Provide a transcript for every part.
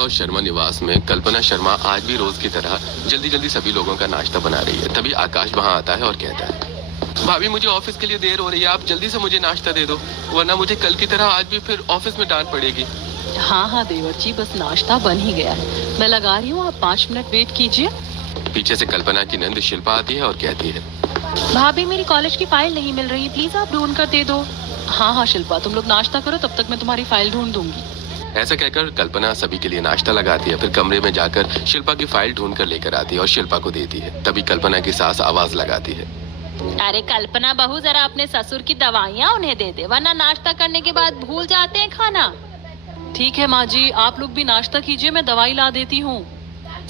और शर्मा निवास में कल्पना शर्मा आज भी रोज की तरह जल्दी जल्दी सभी लोगों का नाश्ता बना रही है। तभी आकाश वहां आता है और कहता है, भाभी मुझे ऑफिस के लिए देर हो रही है, आप जल्दी से मुझे नाश्ता दे दो, वरना मुझे कल की तरह आज भी फिर ऑफिस में डांट पड़ेगी। हाँ हाँ देवर जी, बस नाश्ता बन ही गया है, मैं लगा रही हूँ, आप 5 मिनट वेट कीजिए। पीछे से कल्पना की नंद शिल्पा आती है और कहती है, भाभी मेरी कॉलेज की फाइल नहीं मिल रही, प्लीज आप ढूंढ कर दे दो। हाँ हाँ शिल्पा, तुम लोग नाश्ता करो, तब तक मैं तुम्हारी फाइल ढूंढ दूंगी। ऐसा कहकर कल्पना सभी के लिए नाश्ता लगाती है, फिर कमरे में जाकर शिल्पा की फाइल ढूंढ कर लेकर आती है और शिल्पा को देती है। तभी कल्पना की सास आवाज लगाती है, अरे कल्पना बहू, जरा अपने ससुर की दवाइयाँ उन्हें दे दे, वरना नाश्ता करने के बाद भूल जाते हैं खाना। ठीक है माँ जी, आप लोग भी नाश्ता कीजिए, मैं दवाई ला देती हूँ।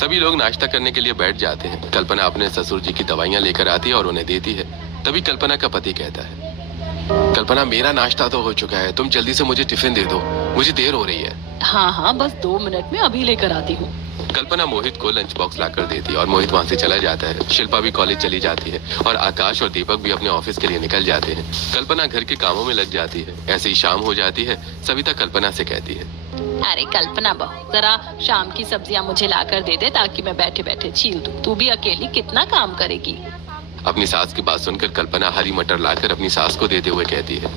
सभी लोग नाश्ता करने के लिए बैठ जाते हैं। कल्पना अपने ससुर जी की दवाइयाँ लेकर आती है और उन्हें देती है। तभी कल्पना का पति कहता है, कल्पना मेरा नाश्ता तो हो चुका है, तुम जल्दी से मुझे टिफिन दे दो, मुझे देर हो रही है। हाँ हाँ, बस 2 मिनट में अभी लेकर आती हूँ। कल्पना मोहित को लंच बॉक्स लाकर देती है और मोहित वहाँ से चला जाता है। शिल्पा भी कॉलेज चली जाती है और आकाश और दीपक भी अपने ऑफिस के लिए निकल जाते हैं। कल्पना घर के कामों में लग जाती है। ऐसे ही शाम हो जाती है। सविता कल्पना से कहती है, अरे कल्पना बहू, जरा शाम की सब्जियाँ मुझे ला कर दे दे, ताकि मैं बैठे बैठे छील दूँ। तू भी अकेली कितना काम करेगी। अपनी सास की बात सुनकर कल्पना हरी मटर लाकर अपनी सास को देते हुए कहती है,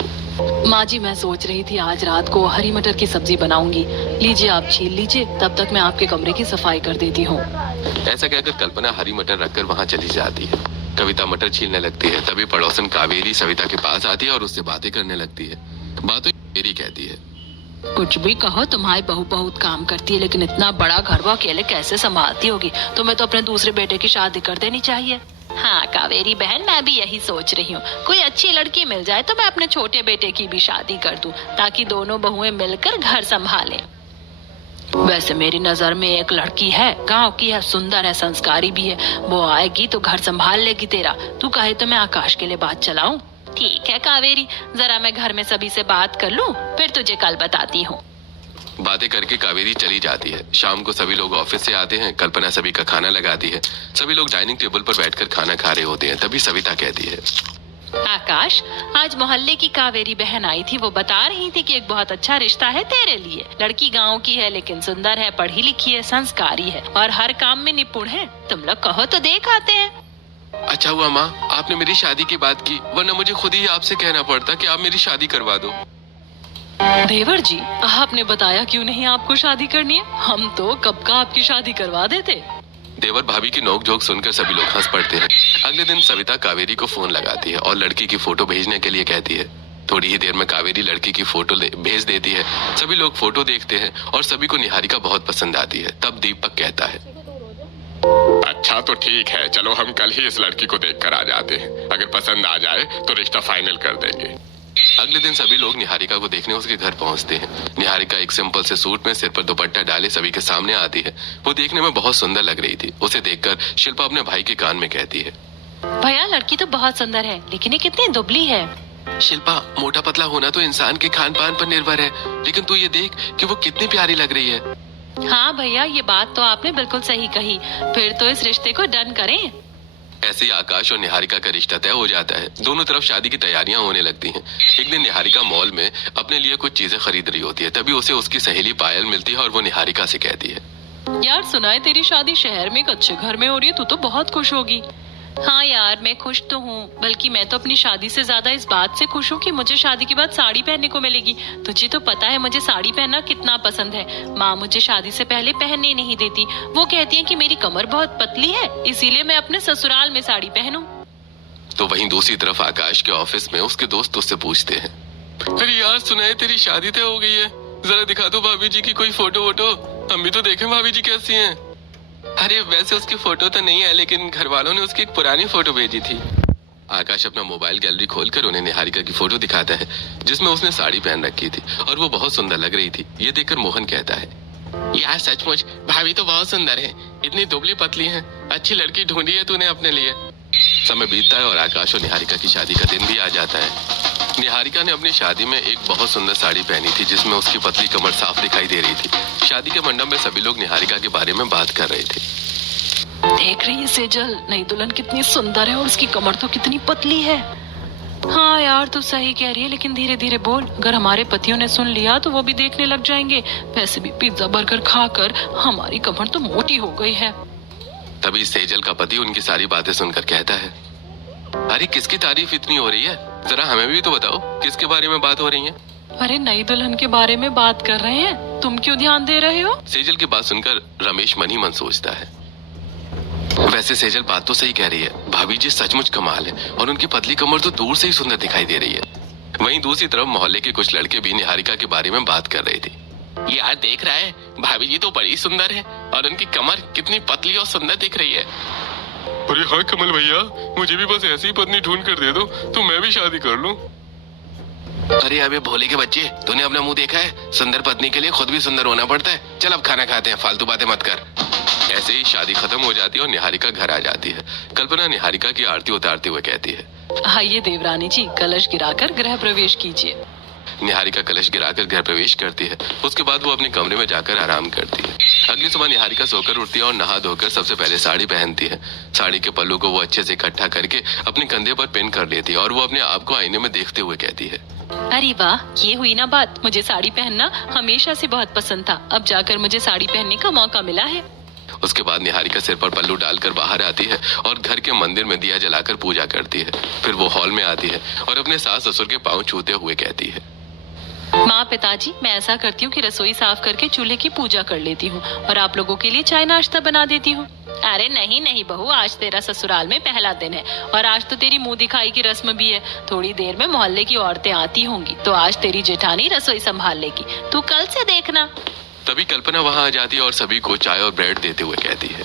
माँ जी मैं सोच रही थी आज रात को हरी मटर की सब्जी बनाऊंगी, लीजिए आप छील लीजिए, तब तक मैं आपके कमरे की सफाई कर देती हूँ। ऐसा कहकर कल्पना हरी मटर रखकर वहाँ चली जाती है। कविता मटर छीलने लगती है। तभी पड़ोसन कावेरी सविता के पास आती है और उससे बातें करने लगती है। बातों कावेरी कहती है, कुछ भी कहो, तुम्हारी बहू बहुत काम करती है, लेकिन इतना बड़ा घर वो अकेले कैसे संभालती होगी। तुम्हें तो अपने दूसरे बेटे की शादी कर देनी चाहिए। हाँ कावेरी बहन, मैं भी यही सोच रही हूँ, कोई अच्छी लड़की मिल जाए तो मैं अपने छोटे बेटे की भी शादी कर दूँ, ताकि दोनों बहुएं मिलकर घर संभालें। वैसे मेरी नजर में एक लड़की है, गांव की है, सुंदर है, संस्कारी भी है, वो आएगी तो घर संभाल लेगी तेरा। तू कहे तो मैं आकाश के लिए बात चलाऊं? ठीक है कावेरी, जरा मैं घर में सभी से बात कर लूं, फिर तुझे कल बताती हूँ। बातें करके कावेरी चली जाती है। शाम को सभी लोग ऑफिस से आते हैं। कल्पना सभी का खाना लगाती है। सभी लोग डाइनिंग टेबल पर बैठकर खाना खा रहे होते हैं। तभी सविता कहती है, आकाश, आज मोहल्ले की कावेरी बहन आई थी, वो बता रही थी कि एक बहुत अच्छा रिश्ता है तेरे लिए। लड़की गांव की है, लेकिन सुंदर है, पढ़ी लिखी है, संस्कारी है और हर काम में निपुण है। तुम लोग कहो तो देख आते हैं। अच्छा हुआ माँ आपने मेरी शादी की बात की, वरना मुझे खुद ही आपसे कहना पड़ता कि आप मेरी शादी करवा दो। देवर जी, आपने बताया क्यों नहीं आपको शादी करनी है, हम तो कब का आपकी शादी करवा देते। देवर भाभी की नोक-झोंक सुनकर सभी लोग हंस पड़ते हैं। अगले दिन सविता कावेरी को फोन लगाती है और लड़की की फोटो भेजने के लिए कहती है। थोड़ी ही देर में कावेरी लड़की की फोटो भेज देती है। सभी लोग फोटो देखते हैं और सभी को निहारिका बहुत पसंद आती है। तब दीपक कहता है, अच्छा तो ठीक है, चलो हम कल ही इस लड़की को देखकर आ जाते हैं। अगर पसंद आ जाए तो रिश्ता फाइनल कर देंगे। अगले दिन सभी लोग निहारिका को देखने उसके घर पहुंचते हैं। निहारिका एक सिंपल से सूट में सिर पर दुपट्टा डाले सभी के सामने आती है। वो देखने में बहुत सुंदर लग रही थी। उसे देखकर शिल्पा अपने भाई के कान में कहती है, भैया लड़की तो बहुत सुंदर है, लेकिन ये कितनी दुबली है। शिल्पा मोटा पतला होना तो इंसान के खान पान पर निर्भर है, लेकिन तू ये देख कि वो कितनी प्यारी लग रही है। हाँ भैया, ये बात तो आपने बिल्कुल सही कही, फिर तो इस रिश्ते को डन करें। ऐसे ही आकाश और निहारिका का रिश्ता तय हो जाता है। दोनों तरफ शादी की तैयारियां होने लगती हैं। एक दिन निहारिका मॉल में अपने लिए कुछ चीजें खरीद रही होती है। तभी उसे उसकी सहेली पायल मिलती है और वो निहारिका से कहती है, यार सुना है तेरी शादी शहर में एक अच्छे घर में हो रही है, तू तो बहुत खुश होगी। हाँ यार, मैं खुश तो हूँ, बल्कि मैं तो अपनी शादी से ज्यादा इस बात से खुश हूँ कि मुझे शादी के बाद साड़ी पहनने को मिलेगी। तुझे तो पता है मुझे साड़ी पहनना कितना पसंद है। माँ मुझे शादी से पहले पहनने नहीं देती, वो कहती है कि मेरी कमर बहुत पतली है, इसीलिए मैं अपने ससुराल में साड़ी पहनूं। तो वहीं दूसरी तरफ आकाश के ऑफिस में उसके दोस्त उससे पूछते हैं, अरे यार सुना है तेरी शादी तय हो गई है, जरा दिखा दो भाभी जी की कोई फोटो वोटो, हम भी तो देखें भाभी जी कैसी हैं। अरे वैसे उसकी फोटो तो नहीं है, लेकिन घर वालों ने उसकी एक पुरानी फोटो भेजी थी। आकाश अपना मोबाइल गैलरी खोलकर उन्हें निहारिका की फोटो दिखाता है, जिसमें उसने साड़ी पहन रखी थी और वो बहुत सुंदर लग रही थी। ये देखकर मोहन कहता है, यार सचमुच भाभी तो बहुत सुंदर है, इतनी दुबली पतली है, अच्छी लड़की ढूंढी है तूने अपने लिए। समय बीतता है और आकाश और निहारिका की शादी का दिन भी आ जाता है। निहारिका ने अपनी शादी में एक बहुत सुंदर साड़ी पहनी थी, जिसमें उसकी पतली कमर साफ दिखाई दे रही थी। शादी के मंडप में सभी लोग निहारिका के बारे में बात कर रहे थे। देख रही है सेजल, नई दुल्हन कितनी सुंदर है और उसकी कमर तो कितनी पतली है। हाँ यार तू सही कह रही है, लेकिन धीरे धीरे बोल। अगर हमारे पतियों ने सुन लिया तो वो भी देखने लग जाएंगे। वैसे भी पिज्जा बर्गर खाकर हमारी कमर तो मोटी हो गई है। तभी सेजल का पति उनकी सारी बातें सुनकर कहता है, अरे किसकी तारीफ इतनी हो रही है, जरा हमें भी तो बताओ किसके बारे में बात हो रही है। अरे नई दुल्हन के बारे में बात कर रहे हैं, तुम क्यों ध्यान दे रहे हो? सेजल की बात सुनकर रमेश मन ही मन सोचता है, वैसे सेजल बात तो सही कह रही है, भाभी जी सचमुच कमाल है और उनकी पतली कमर तो दूर से ही सुंदर दिखाई दे रही है। वहीं दूसरी तरफ मोहल्ले के कुछ लड़के भी निहारिका के बारे में बात कर रहे थे। यार देख रहा है, भाभी जी तो बड़ी सुंदर है और उनकी कमर कितनी पतली और सुंदर दिख रही है। अरे हाँ कमल भैया, मुझे भी बस ऐसी पत्नी ढूंढ कर दे दो तो मैं भी शादी कर लूं। अरे अबे भोले के बच्चे, तूने अपना मुंह देखा है? सुंदर पत्नी के लिए खुद भी सुंदर होना पड़ता है। चल अब खाना खाते हैं, फालतू बातें मत कर। ऐसे ही शादी खत्म हो जाती है और निहारिका घर आ जाती है। कल्पना निहारिका की आरती उतारते हुए कहती है, आइए देवरानी जी, कलश गिराकर गृह प्रवेश कीजिए। निहारिका कलश गिराकर घर प्रवेश करती है। उसके बाद वो अपने कमरे में जाकर आराम करती है। अगली सुबह निहारिका सोकर उठती है और नहा धोकर सबसे पहले साड़ी पहनती है। साड़ी के पल्लू को वो अच्छे से इकट्ठा करके अपने कंधे पर पिन कर लेती है और वो अपने आप को आईने में देखते हुए कहती है, अरे वाह, ये हुई ना बात। मुझे साड़ी पहनना हमेशा से बहुत पसंद था, अब जाकर मुझे साड़ी पहनने का मौका मिला है। उसके बाद निहारिका सिर पर पल्लू डालकर बाहर आती है और घर के मंदिर में दिया जलाकर पूजा करती है। फिर वो हॉल में आती है और अपने सास ससुर के पांव छूते हुए कहती है, माँ पिताजी, मैं ऐसा करती हूँ कि रसोई साफ करके चूल्हे की पूजा कर लेती हूँ और आप लोगों के लिए चाय नाश्ता बना देती हूँ। अरे नहीं नहीं बहू, आज तेरा ससुराल में पहला दिन है और आज तो तेरी मुंह दिखाई की रस्म भी है। थोड़ी देर में मोहल्ले की औरतें आती होंगी तो आज तेरी जेठानी रसोई संभाल लेगी, तू कल से देखना। तभी कल्पना वहाँ आ जाती है और सभी को चाय और ब्रेड देते हुए कहती है,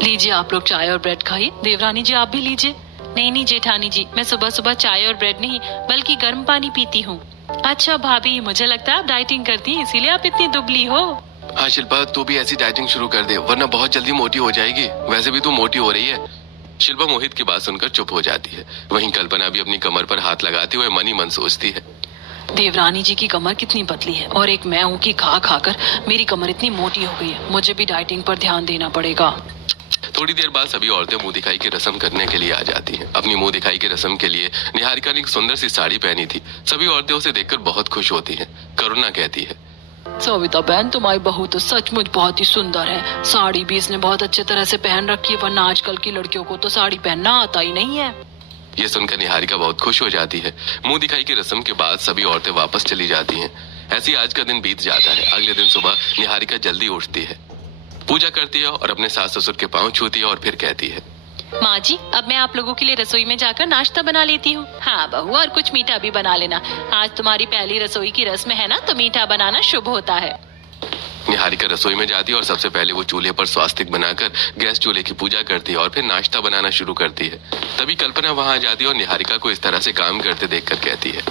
लीजिए आप लोग चाय और ब्रेड खाइए। देवरानी जी आप भी लीजिए। नहीं नहीं जेठानी जी, मैं सुबह सुबह चाय और ब्रेड नहीं बल्कि गर्म पानी पीती हूँ। अच्छा भाभी, मुझे लगता है आप डाइटिंग करती हैं, इसीलिए आप इतनी दुबली हो। हाँ शिल्पा, तू भी ऐसी डाइटिंग शुरू कर दे वरना बहुत जल्दी मोटी हो जाएगी। वैसे भी तू मोटी हो रही है। शिल्पा मोहित की बात सुनकर चुप हो जाती है। वहीं कल्पना भी अपनी कमर पर हाथ लगाते हुए मन ही मन सोचती है, देवरानी जी की कमर कितनी पतली है और एक मैं हूँ कि खा खाकर मेरी कमर इतनी मोटी हो गई है। मुझे भी डाइटिंग पर ध्यान देना पड़ेगा। थोड़ी देर बाद सभी औरतें मुंह दिखाई की रस्म करने के लिए आ जाती हैं। अपनी मुंह दिखाई की रस्म के लिए निहारिका ने एक सुंदर सी साड़ी पहनी थी। सभी औरतें उसे देखकर बहुत खुश होती हैं। करुणा कहती है, सविता बहन, तुम्हारी बहू तो सचमुच बहुत ही सुंदर है। साड़ी भी इसने बहुत अच्छे तरह से पहन रखी है, वरना आजकल की लड़कियों को तो साड़ी पहनना आता ही नहीं है। ये सुनकर निहारिका बहुत खुश हो जाती है। मुंह दिखाई की रस्म के बाद सभी औरतें वापस चली जाती हैं। ऐसे ही आज का दिन बीत जाता है। अगले दिन सुबह निहारिका जल्दी उठती है, पूजा करती है और अपने सास ससुर के पांव छूती है और फिर कहती है, माँ जी, अब मैं आप लोगों के लिए रसोई में जाकर नाश्ता बना लेती हूँ। हाँ बहू, और कुछ मीठा भी बना लेना। आज तुम्हारी पहली रसोई की रस्म है ना, तो मीठा बनाना शुभ होता है। निहारिका रसोई में जाती है और सबसे पहले वो चूल्हे पर स्वास्तिक बनाकर गैस चूल्हे की पूजा करती है और फिर नाश्ता बनाना शुरू करती है। तभी कल्पना वहाँ आ जाती है और निहारिका को इस तरह से काम करते देखकर कहती है,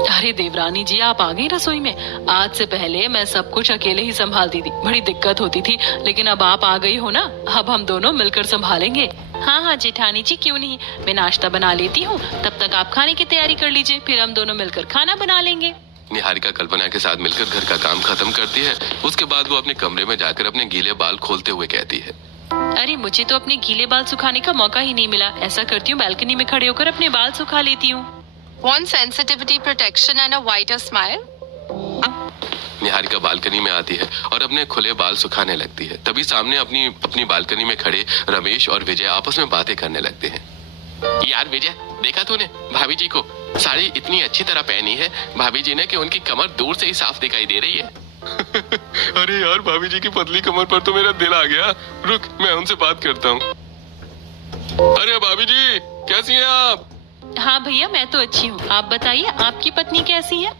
अरे देवरानी जी, आप आ गई रसोई में। आज से पहले मैं सब कुछ अकेले ही संभालती थी, बड़ी दिक्कत होती थी, लेकिन अब आप आ गई हो ना, अब हम दोनों मिलकर संभालेंगे। हाँ हाँ जेठानी जी, क्यों नहीं, मैं नाश्ता बना लेती हूँ, तब तक आप खाने की तैयारी कर लीजिए, फिर हम दोनों मिलकर खाना बना लेंगे। निहारिका कल्पना के साथ मिलकर घर का काम खत्म करती है। उसके बाद वो अपने कमरे में जाकर अपने गीले बाल खोलते हुए कहती है, अरे मुझे तो अपने गीले बाल सुखाने का मौका ही नहीं मिला। ऐसा करती हूँ, बालकनी में खड़े होकर अपने बाल सुखा लेती हूँ। Want sensitivity, protection and a whiter smile? Niharika balcony में आती है और अपने खुले बाल सुखाने लगती है। तभी सामने अपनी बालकनी में खड़े रमेश और विजय आपस में बातें करने लगते हैं। यार विजय, देखा तूने भाभी जी को? साड़ी इतनी अच्छी तरह पहनी है भाभी जी ने कि उनकी कमर दूर से ही साफ दिखाई दे रही है। अरे यार, भाभी जी की पतली कमर पर तो मेरा दिल आ गया। रुक, मैं उनसे बात करता हूँ। अरे भाभी जी, कैसी हैं आप? हाँ भैया, मैं तो अच्छी हूँ, आप बताइए आपकी पत्नी कैसी है?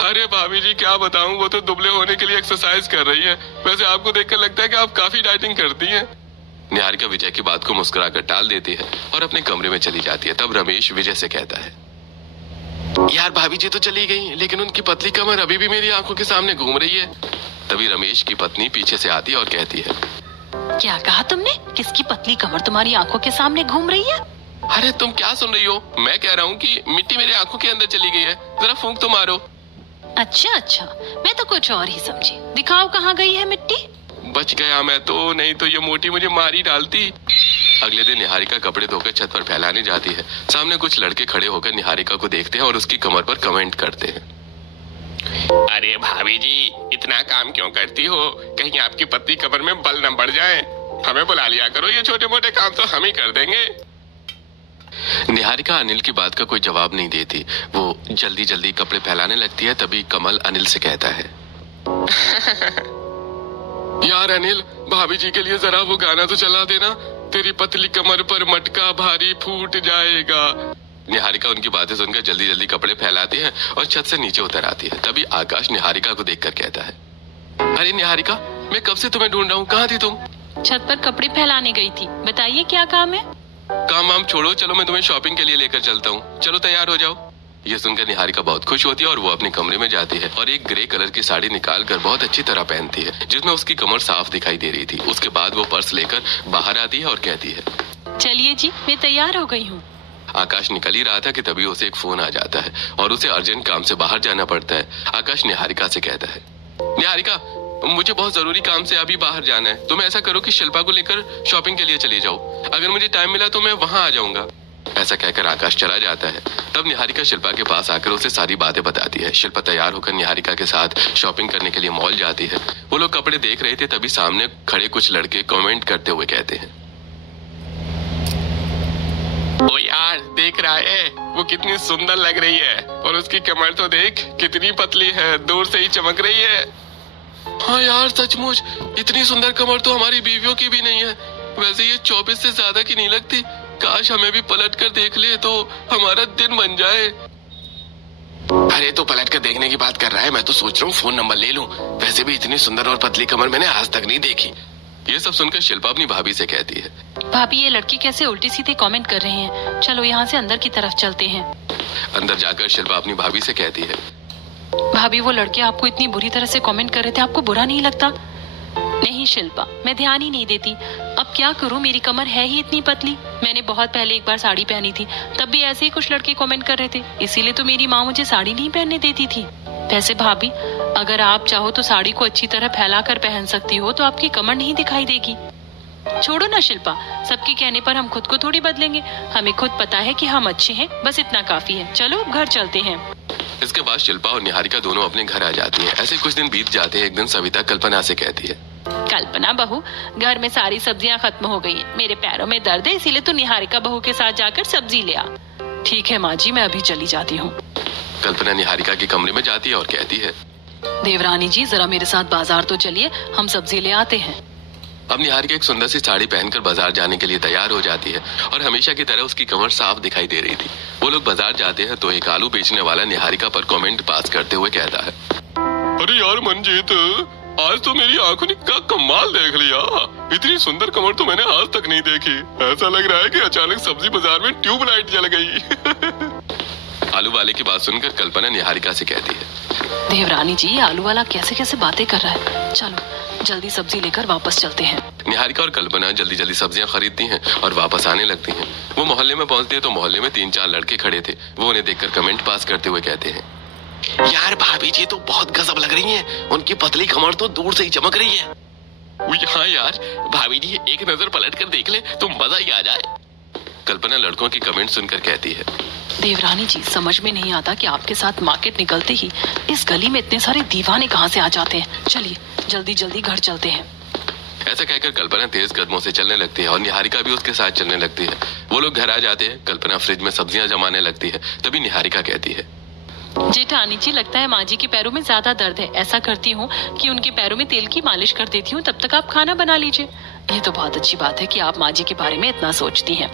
अरे भाभी जी क्या बताऊं, वो तो दुबले होने के लिए एक्सरसाइज कर रही है। वैसे आपको देखकर लगता है कि आप काफी डाइटिंग करती हैं। निहारिका विजय की बात को मुस्कुराकर टाल देती है और अपने कमरे में चली जाती है। तब रमेश विजय से कहता है, यार भाभी जी तो चली गई, लेकिन उनकी पतली कमर अभी भी मेरी आंखों के सामने घूम रही है। तभी रमेश की पत्नी पीछे से आती है और कहती है, क्या कहा तुमने? किसकी पतली कमर तुम्हारी आंखों के सामने घूम रही है? अरे तुम क्या सुन रही हो? मैं कह रहा हूँ कि मिट्टी मेरे आंखों के अंदर चली गई है, जरा फूंक तो मारो। अच्छा अच्छा, मैं तो कुछ और ही समझी। दिखाओ कहाँ गई है मिट्टी। बच गया मैं तो, नहीं तो ये मोटी मुझे मार ही डालती। अगले दिन निहारिका कपड़े धोकर छत पर फैलाने जाती है। सामने कुछ लड़के खड़े होकर निहारिका को देखते हैं और उसकी कमर पर कमेंट करते हैं। अरे भाभी जी, इतना काम क्यों करती हो? कहीं आपकी पतली कमर में बल न बढ़ जाए। हमें बुला लिया करो, ये छोटे मोटे काम तो हम ही कर देंगे। निहारिका अनिल की बात का कोई जवाब नहीं देती। वो जल्दी जल्दी कपड़े फैलाने लगती है। तभी कमल अनिल से कहता है, यार अनिल, भाभी जी के लिए जरा वो गाना तो चला देना, तेरी पतली कमर पर मटका भारी फूट जाएगा। निहारिका उनकी बातें सुनकर जल्दी जल्दी कपड़े फैलाती है और छत से नीचे उतर आती है। तभी आकाश निहारिका को देखकर कहता है, अरे निहारिका, मैं कब से तुम्हें ढूंढ रहा हूँ, कहाँ थी तुम? छत पर कपड़े फैलाने गई थी। बताइए क्या काम है? काम वाम छोड़ो, चलो मैं तुम्हें शॉपिंग के लिए लेकर चलता हूँ। चलो तैयार हो जाओ। ये सुनकर निहारिका बहुत खुश होती है और वो अपने कमरे में जाती है और एक ग्रे कलर की साड़ी निकाल कर बहुत अच्छी तरह पहनती है, जिसमें उसकी कमर साफ दिखाई दे रही थी। उसके बाद वो पर्स लेकर बाहर आती है और कहती है, चलिए जी, मैं तैयार हो गई हूँ। आकाश निकल ही रहा था कि तभी उसे एक फोन आ जाता है और उसे अर्जेंट काम से बाहर जाना पड़ता है। आकाश निहारिका से कहता है, निहारिका, मुझे बहुत जरूरी काम से अभी बाहर जाना है। तुम ऐसा करो कि शिल्पा को लेकर शॉपिंग के लिए चली जाओ। अगर मुझे टाइम मिला तो मैं वहां आ जाऊंगा। ऐसा कहकर आकाश चला जाता है। तब निहारिका शिल्पा के पास आकर उसे सारी बातें बताती है। शिल्पा तैयार होकर निहारिका के साथ शॉपिंग करने के लिए मॉल जाती है। वो लोग कपड़े देख रहे थे, तभी सामने खड़े कुछ लड़के कमेंट करते हुए कहते हैं, ओ यार, देख रहा है वो कितनी सुंदर लग रही है, और उसकी कमर तो देख कितनी पतली है, दूर से ही चमक रही है। हाँ यार, सचमुच इतनी सुंदर कमर तो हमारी बीवियों की भी नहीं है। वैसे ये 24 से ज्यादा की नहीं लगती। काश हमें भी पलट कर देख ले तो हमारा दिन बन जाए। अरे तो पलट कर देखने की बात कर रहा है, मैं तो सोच रहा हूँ फोन नंबर ले लूं। वैसे भी इतनी सुंदर और पतली कमर मैंने आज तक नहीं देखी। ये सब सुनकर शिल्पा अपनी भाभी से कहती है, भाभी, ये लड़की कैसे उल्टी सीधे कमेंट कर रहे हैं। चलो यहाँ से अंदर की तरफ चलते हैं। अंदर जाकर शिल्पा अपनी भाभी से कहती है, भाभी, वो लड़के आपको इतनी बुरी तरह से कमेंट कर रहे थे, आपको बुरा नहीं लगता? नहीं शिल्पा, मैं ध्यान ही नहीं देती। अब क्या करूं, मेरी कमर है ही इतनी पतली। मैंने बहुत पहले एक बार साड़ी पहनी थी, तब भी ऐसे ही कुछ लड़के कमेंट कर रहे थे, इसीलिए तो मेरी माँ मुझे साड़ी नहीं पहनने देती थी। वैसे भाभी, अगर आप चाहो तो साड़ी को अच्छी तरह फैला कर पहन सकती हो, तो आपकी कमर नहीं दिखाई देगी। छोड़ो ना शिल्पा, सबके कहने पर हम खुद को थोड़ी बदलेंगे। हमें खुद पता है कि हम अच्छे हैं, बस इतना काफी है। चलो अब घर चलते हैं। इसके बाद शिल्पा और निहारिका दोनों अपने घर आ जाती हैं। ऐसे कुछ दिन बीत जाते हैं। एक दिन सविता कल्पना से कहती है, कल्पना बहू, घर में सारी सब्जियां खत्म हो गई हैं। मेरे पैरों में दर्द है, इसीलिए तू निहारिका बहू के साथ जाकर सब्जी ले आ। ठीक है माँ जी, मैं अभी चली जाती हूँ। कल्पना निहारिका के कमरे में जाती है और कहती है, देवरानी जी, जरा मेरे साथ बाजार तो चलिए, हम सब्जी ले आते हैं। अब निहारिका एक सुंदर सी साड़ी पहनकर बाजार जाने के लिए तैयार हो जाती है और हमेशा की तरह उसकी कमर साफ दिखाई दे रही थी। वो लोग बाजार जाते हैं तो एक आलू बेचने वाला निहारिका पर कमेंट पास करते हुए कहता है, अरे यार मंजीत, आज तो मेरी आंखों ने क्या कमाल देख लिया। इतनी सुंदर कमर तो मैंने आज तक नहीं देखी। ऐसा लग रहा है कि अचानक सब्जी बाजार में ट्यूबलाइट जल गई। आलू वाले की बात सुनकर कल्पना निहारिका से कहती है, देवरानी जी, आलू वाला कैसे कैसे बातें कर रहा है। चलो जल्दी सब्जी लेकर वापस चलते हैं। निहारिका और कल्पना जल्दी जल्दी सब्जियां खरीदती हैं और वापस आने लगती हैं। वो मोहल्ले में पहुंचती है तो मोहल्ले में 3-4 लड़के खड़े थे। वो उन्हें देखकर कमेंट पास करते हुए कहते हैं, यार भाभी जी तो बहुत गजब लग रही हैं। उनकी पतली कमर तो दूर से ही चमक रही है। हाँ यार, भाभी जी एक नजर पलट कर देख ले तो मजा ही आ जाए। कल्पना लड़कों की कमेंट सुनकर कहती है, देवरानी जी, समझ में नहीं आता कि आपके साथ मार्केट निकलते ही इस गली में इतने सारे दीवाने कहाँ से आ जाते हैं। चलिए जल्दी जल्दी घर चलते हैं। ऐसा कहकर कल्पना तेज कदमों से चलने लगती है और निहारिका भी उसके साथ चलने लगती है। वो लोग घर आ जाते हैं। कल्पना फ्रिज में सब्जियां जमाने लगती है। तभी निहारिका कहती है, जेठानी जी, लगता है माँ जी के पैरों में ज्यादा दर्द है। ऐसा करती हूँ कि उनके पैरों में तेल की मालिश कर देती हूँ, तब तक आप खाना बना लीजिए। ये तो बहुत अच्छी बात है कि आप माँ जी के बारे में इतना सोचती हैं।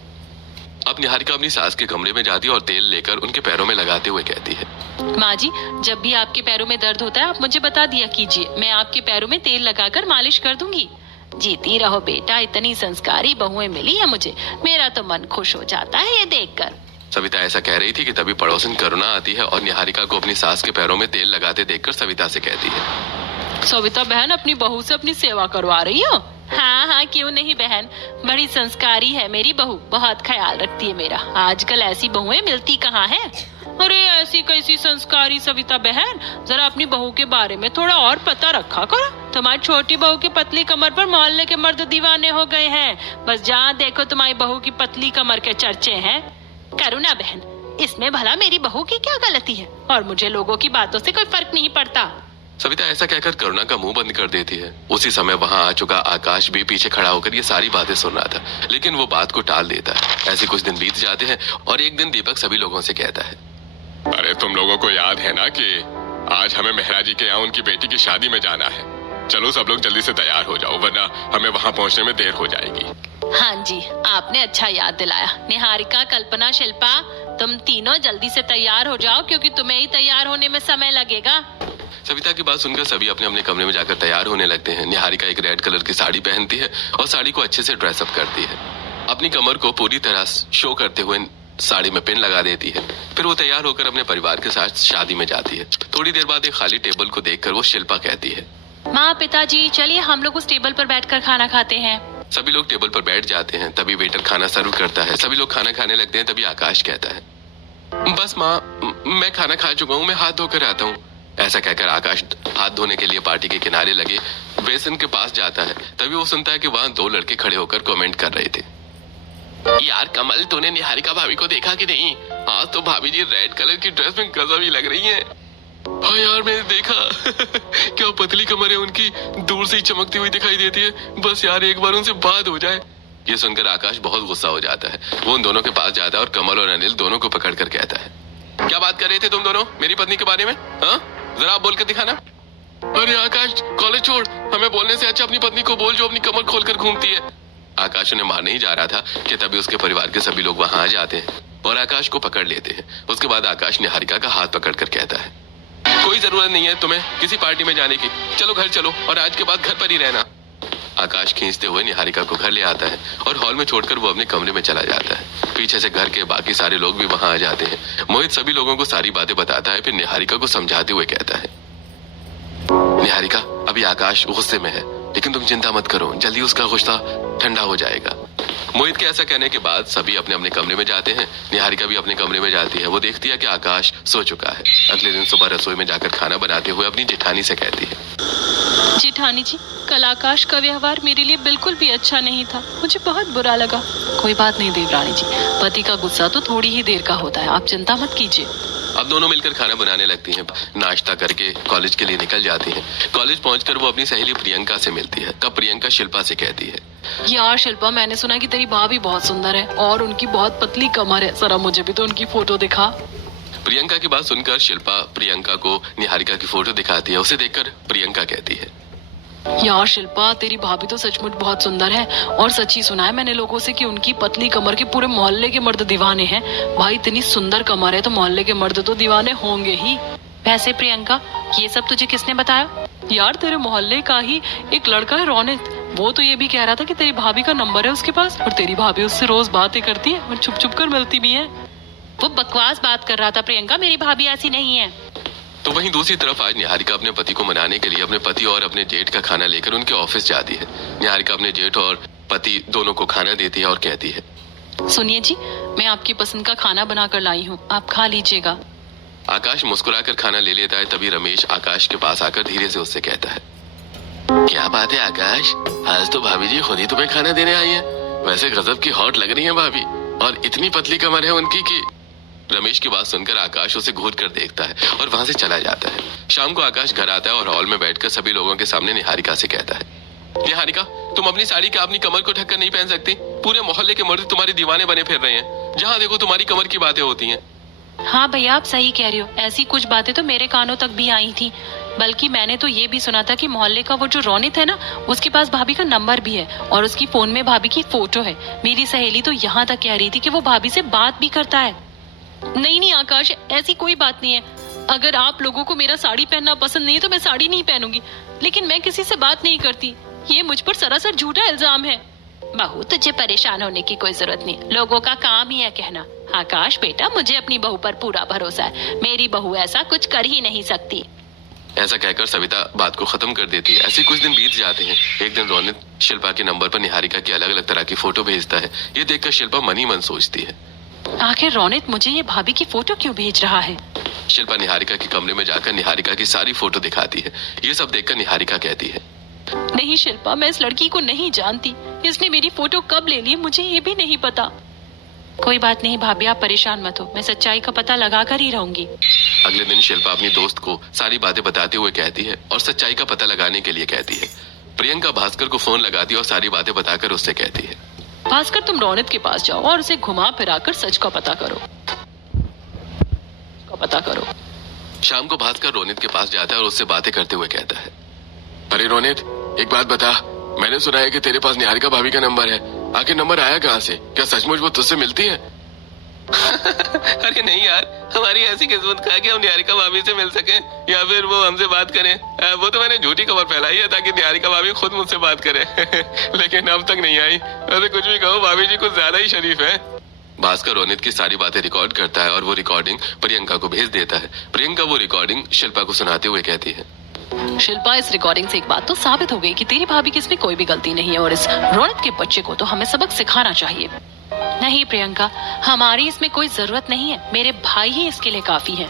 अब निहारिका अपनी सास के कमरे में जाती है और तेल लेकर उनके पैरों में लगाते हुए कहती है, माँ जी, जब भी आपके पैरों में दर्द होता है आप मुझे बता दिया कीजिए, मैं आपके पैरों में तेल लगाकर मालिश कर दूंगी। जीती रहो बेटा, इतनी संस्कारी बहुएं मिली है मुझे। मेरा तो मन खुश हो जाता है ये देखकर। सविता ऐसा कह रही थी कि तभी पड़ोसन करुणा आती है और निहारिका को अपनी सास के पैरों में तेल लगाते देखकर सविता से कहती है, सविता बहन, अपनी बहू से अपनी सेवा करवा रही हो? हाँ हाँ, क्यों नहीं बहन, बड़ी संस्कारी है मेरी बहू, बहुत ख्याल रखती है मेरा। आजकल ऐसी बहुएं मिलती कहाँ है। अरे ऐसी कैसी संस्कारी सविता बहन, जरा अपनी बहू के बारे में थोड़ा और पता रखा करो। तुम्हारी छोटी बहू की पतली कमर पर मोहल्ले के मर्द दीवाने हो गए हैं। बस जहाँ देखो तुम्हारी बहू की पतली कमर के चर्चे हैं। करुणा बहन, इसमें भला मेरी बहू की क्या गलती है? और मुझे लोगों की बातों से कोई फर्क नहीं पड़ता। सविता ऐसा कहकर करुणा का मुंह बंद कर देती है। उसी समय वहाँ आ चुका आकाश भी पीछे खड़ा होकर ये सारी बातें सुन रहा था, लेकिन वो बात को टाल देता है। ऐसे कुछ दिन बीत जाते हैं और एक दिन दीपक सभी लोगों से कहता है, अरे तुम लोगों को याद है ना कि आज हमें मेहरा जी के यहाँ उनकी बेटी की शादी में जाना है। चलो सब लोग जल्दी से तैयार हो जाओ, वरना हमें वहाँ पहुँचने में देर हो जाएगी। हाँ जी, आपने अच्छा याद दिलाया। निहारिका, कल्पना, शिल्पा, तुम तीनों जल्दी से तैयार हो जाओ क्योंकि तुम्हें ही तैयार होने में समय लगेगा। सविता की बात सुनकर सभी अपने अपने कमरे में जाकर तैयार होने लगते हैं। निहारिका एक रेड कलर की साड़ी पहनती है और साड़ी को अच्छे से ड्रेसअप करती है। अपनी कमर को पूरी तरह शो करते हुए साड़ी में पिन लगा देती है। फिर वो तैयार होकर अपने परिवार के साथ शादी में जाती है। थोड़ी देर बाद एक खाली टेबल को देखकर वो शिल्पा कहती है, माँ, पिताजी, चलिए हम लोग उस टेबल पर बैठकर खाना खाते हैं। सभी लोग टेबल पर बैठ जाते हैं। तभी वेटर खाना सर्व करता है। सभी लोग खाना खाने लगते हैं। तभी आकाश कहता है, बस माँ, मैं खाना खा चुका हूँ, मैं हाथ धोकर आता हूँ। ऐसा कहकर आकाश हाथ धोने के लिए पार्टी के किनारे लगे बेसिन के पास जाता है। तभी वो सुनता है कि वहाँ दो लड़के खड़े होकर कमेंट कर रहे थे, यार कमल, तूने निहारिका भाभी को देखा कि नहीं? आज तो भाभी जी रेड कलर की ड्रेस में गजब ही लग रही हैं। हाँ यार, मैंने देखा। क्या पतली कमर है उनकी, दूर से ही चमकती हुई दिखाई देती है। बस यार एक बार उनसे बात हो जाए। ये सुनकर आकाश बहुत गुस्सा हो जाता है। वो उन दोनों के पास जाता है और कमल और अनिल दोनों को पकड़ कर कहता है, क्या बात कर रहे थे तुम दोनों मेरी पत्नी के बारे में? हाँ, जरा आप बोल कर दिखाना। अरे आकाश, कॉलेज छोड़, हमें बोलने से अच्छा अपनी पत्नी को बोल जो अपनी कमर खोलकर घूमती है। आकाश उन्हें मारने ही जा रहा था कि तभी उसके परिवार के सभी लोग वहां आ जाते हैं और आकाश को पकड़ लेते हैं। उसके बाद आकाश निहारिका का हाथ पकड़कर कहता है, कोई जरूरत नहीं है तुम्हें किसी पार्टी में जाने की। चलो घर चलो और आज के बाद घर पर ही रहना। आकाश खींचते हुए निहारिका को घर ले आता है और हॉल में छोड़कर वो अपने कमरे में चला जाता है। पीछे से घर के बाकी सारे लोग भी वहां आ जाते हैं। मोहित सभी लोगों को सारी बातें बताता है। फिर निहारिका को समझाते हुए कहता है, निहारिका, अभी आकाश गुस्से में है, लेकिन तुम चिंता मत करो, जल्दी उसका गुस्सा ठंडा हो जाएगा। मोहित के ऐसा कहने के बाद सभी अपने अपने कमरे में जाते हैं। निहारिका भी अपने कमरे में जाती है। वो देखती है कि आकाश सो चुका है। अगले दिन सुबह रसोई में जाकर खाना बनाते हुए अपनी जेठानी से कहती है, जेठानी जी, कल आकाश का व्यवहार मेरे लिए बिल्कुल भी अच्छा नहीं था। मुझे बहुत बुरा लगा। कोई बात नहीं देवरानी जी, पति का गुस्सा तो थोड़ी ही देर का होता है, आप चिंता मत कीजिए। अब दोनों मिलकर खाना बनाने लगती हैं। नाश्ता करके कॉलेज के लिए निकल जाती हैं। कॉलेज पहुंचकर वो अपनी सहेली प्रियंका से मिलती है। तब प्रियंका शिल्पा से कहती है, यार शिल्पा, मैंने सुना कि तेरी भाभी बहुत सुंदर है और उनकी बहुत पतली कमर है। जरा मुझे भी तो उनकी फोटो दिखा। प्रियंका की बात सुनकर शिल्पा प्रियंका को निहारिका की फोटो दिखाती है। उसे देखकर प्रियंका कहती है, यार शिल्पा, तेरी भाभी तो सचमुच बहुत सुंदर है और सच ही सुना है मैंने लोगों से कि उनकी पतली कमर के पूरे मोहल्ले के मर्द दीवाने हैं। भाई, इतनी सुंदर कमर है तो मोहल्ले के मर्द तो दीवाने होंगे ही। वैसे प्रियंका, ये सब तुझे किसने बताया? यार, तेरे मोहल्ले का ही एक लड़का है, रोनित। वो तो ये भी कह रहा था कि तेरी भाभी का नंबर है उसके पास और तेरी भाभी उससे रोज बातें करती है और छुप छुप कर मिलती भी है। वो बकवास बात कर रहा था प्रियंका, मेरी भाभी ऐसी नहीं है। तो वहीं दूसरी तरफ आज निहारिका अपने पति को मनाने के लिए अपने पति और अपने जेठ का खाना लेकर उनके ऑफिस जाती है। निहारिका अपने जेठ और पति दोनों को खाना देती है और कहती है, सुनिए जी, मैं आपकी पसंद का खाना बना कर लाई हूँ, आप खा लीजिएगा। आकाश मुस्कुराकर खाना ले लेता है। तभी रमेश आकाश के पास आकर धीरे से उससे कहता है, क्या बात है आकाश, आज तो भाभी जी खुद ही तुम्हें खाना देने आई है। वैसे गजब की हॉट लग रही है भाभी, और इतनी पतली कमर है उनकी कि। रमेश की बात सुनकर आकाश उसे घूर कर देखता है और वहां से चला जाता है। शाम को आकाश घर आता है और हॉल में बैठकर सभी लोगों के सामने निहारिका से कहता है, निहारिका, तुम अपनी साड़ी का अपनी कमर को ढककर नहीं पहन सकती? पूरे मोहल्ले के मर्द तुम्हारी दीवाने बने फिर रहे हैं। जहाँ देखो तुम्हारी कमर की बातें होती हैं। हाँ भैया, आप सही कह रहे हो। ऐसी कुछ बातें तो मेरे कानों तक भी आई थी। बल्कि मैंने तो ये भी सुना था कि मोहल्ले का वो जो रोनित है ना, उसके पास भाभी का नंबर भी है और उसकी फोन में भाभी की फोटो है। मेरी सहेली तो यहाँ तक कह रही थी कि वो भाभी से बात भी करता है। नहीं आकाश, ऐसी कोई बात नहीं है। अगर आप लोगों को मेरा साड़ी पहनना पसंद नहीं है तो मैं साड़ी नहीं पहनूंगी, लेकिन मैं किसी से बात नहीं करती। ये मुझ पर सरासर झूठा इल्जाम है। बहू, तुझे परेशान होने की कोई जरूरत नहीं, लोगों का काम ही है कहना। आकाश बेटा, मुझे अपनी बहू पर पूरा भरोसा है। मेरी बहू ऐसा कुछ कर ही नहीं सकती। ऐसा कहकर सविता बात को खत्म कर देती है। ऐसे कुछ दिन बीत जाते हैं। एक दिन रोनित शिल्पा के नंबर पर निहारिका की अलग अलग तरह की फोटो भेजता है। ये देखकर शिल्पा मन ही मन सोचती है, आखिर रोनित मुझे ये भाभी की फोटो क्यों भेज रहा है? शिल्पा निहारिका के कमरे में जाकर निहारिका की सारी फोटो दिखाती है। ये सब देखकर निहारिका कहती है, नहीं शिल्पा, मैं इस लड़की को नहीं जानती। इसने मेरी फोटो कब ले ली मुझे ये भी नहीं पता। कोई बात नहीं भाभी, आप परेशान मत हो, मैं सच्चाई का पता लगा कर ही रहूंगी। अगले दिन शिल्पा अपनी दोस्त को सारी बातें बताते हुए कहती है और सच्चाई का पता लगाने के लिए कहती है। प्रियंका भास्कर को फोन लगाती है और सारी बातें बताकर उससे कहती है, भास्कर तुम रोनित के पास जाओ और उसे घुमा फिराकर सच का पता करो। शाम को भास्कर रोनित के पास जाता है और उससे बातें करते हुए कहता है, अरे रोनित, एक बात बता, मैंने सुना है कि तेरे पास निहारिका भाभी का नंबर है। आखिर नंबर आया कहाँ से? क्या सचमुच वो तुझसे मिलती है? अरे नहीं यार, हमारी ऐसी किस्मत का है कि हम निहारिका भाभी से मिल सके या फिर वो हमसे बात करें। वो तो मैंने झूठी खबर फैलाई है ताकि निहारिका भाभी खुद मुझसे बात करे। लेकिन अब तक नहीं आई। वैसे कुछ भी कहो, भाभी जी कुछ ज्यादा ही शरीफ है। भास्कर रोनित की सारी बातें रिकॉर्ड करता है और वो रिकॉर्डिंग प्रियंका को भेज देता है। प्रियंका वो रिकॉर्डिंग शिल्पा को सुनाते हुए कहती है, शिल्पा, इस रिकॉर्डिंग से एक बात तो साबित हो गई कि तेरी भाभी की इसमें कोई भी गलती नहीं है और इस रोनित के बच्चे को तो हमें सबक सिखाना चाहिए। नहीं प्रियंका, हमारी इसमें कोई जरूरत नहीं है, मेरे भाई ही इसके लिए काफी है।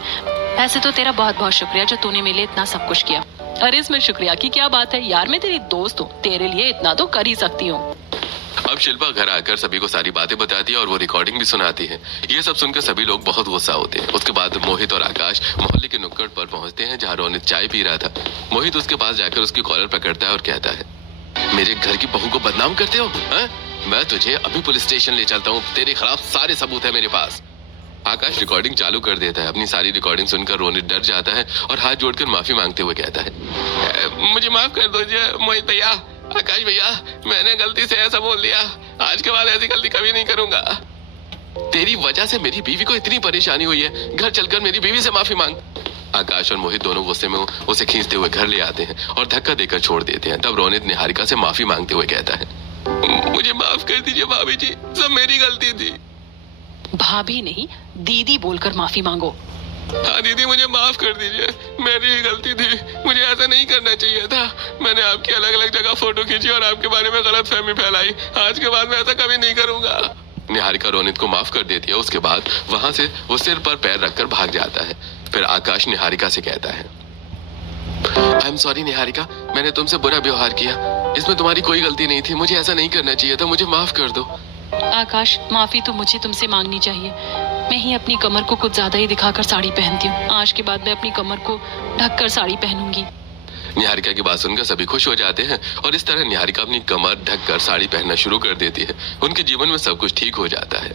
ऐसे तो तेरा बहुत बहुत शुक्रिया जो तूने मेरे लिए इतना सब कुछ किया। अरे इसमें शुक्रिया की क्या बात है यार, मैं तेरी दोस्त हूँ, तेरे लिए इतना तो कर ही सकती हूँ। अब शिल्पा घर आकर सभी को सारी बातें बताती है और वो रिकॉर्डिंग भी सुनाती है। ये सब सुनकर सभी लोग बहुत गुस्सा होते हैं। उसके बाद मोहित और आकाश मोहल्ले के नुक्कड़ पर पहुंचते हैं जहाँ रोनित चाय पी रहा था। मोहित उसके पास जाकर उसकी कॉलर पकड़ता है और कहता है, मेरे घर की बहू को बदनाम करते हो? मैं तुझे अभी पुलिस स्टेशन ले चलता हूँ, तेरे खिलाफ सारे सबूत है मेरे पास। आकाश रिकॉर्डिंग चालू कर देता है। अपनी सारी रिकॉर्डिंग सुनकर रोनित डर जाता है और हाथ जोड़कर माफी मांगते हुए कहता है, मुझे माफ कर दीजिए मोहित भैया, आकाश भैया, मैंने गलती से ऐसा बोल दिया। आज के बाद ऐसी गलती कभी नहीं करूंगा। तेरी वजह से मेरी बीवी को इतनी परेशानी हुई है, घर चलकर मेरी बीवी से माफी मांग। आकाश और मोहित दोनों गुस्से में उसे खींचते हुए घर ले आते हैं और धक्का देकर छोड़ देते हैं। तब रोनित निहारिका से माफी मांगते हुए कहता है, मुझे माफ कर दीजिए भाभी जी, सब मेरी गलती थी। भाभी नहीं, दीदी बोलकर माफी मांगो। हाँ दीदी, मुझे माफ कर दीजिए, मेरी ही गलती थी, मुझे ऐसा नहीं करना चाहिए था। मैंने आपकी अलग अलग जगह फोटो खींची और आपके बारे में गलत फहमी फैलाई। आज के बाद मैं ऐसा कभी नहीं करूंगा। निहारिका रोनित को माफ कर देती है। उसके बाद वहां से वो सिर पर पैर रखकर भाग जाता है। फिर आकाश निहारिका से कहता है, आई एम सॉरी निहारिका, मैंने तुमसे बुरा व्यवहार किया, इसमें तुम्हारी कोई गलती नहीं थी, मुझे ऐसा नहीं करना चाहिए था, मुझे माफ कर दो। आकाश, माफी तो मुझे तुमसे मांगनी चाहिए। मैं ही अपनी कमर को कुछ ज्यादा ही दिखाकर साड़ी पहनती हूँ। आज के बाद मैं अपनी कमर को ढककर साड़ी पहनूंगी। निहारिका की बात सुनकर सभी खुश हो जाते हैं और इस तरह निहारिका अपनी कमर ढककर साड़ी पहनना शुरू कर देती है। उनके जीवन में सब कुछ ठीक हो जाता है।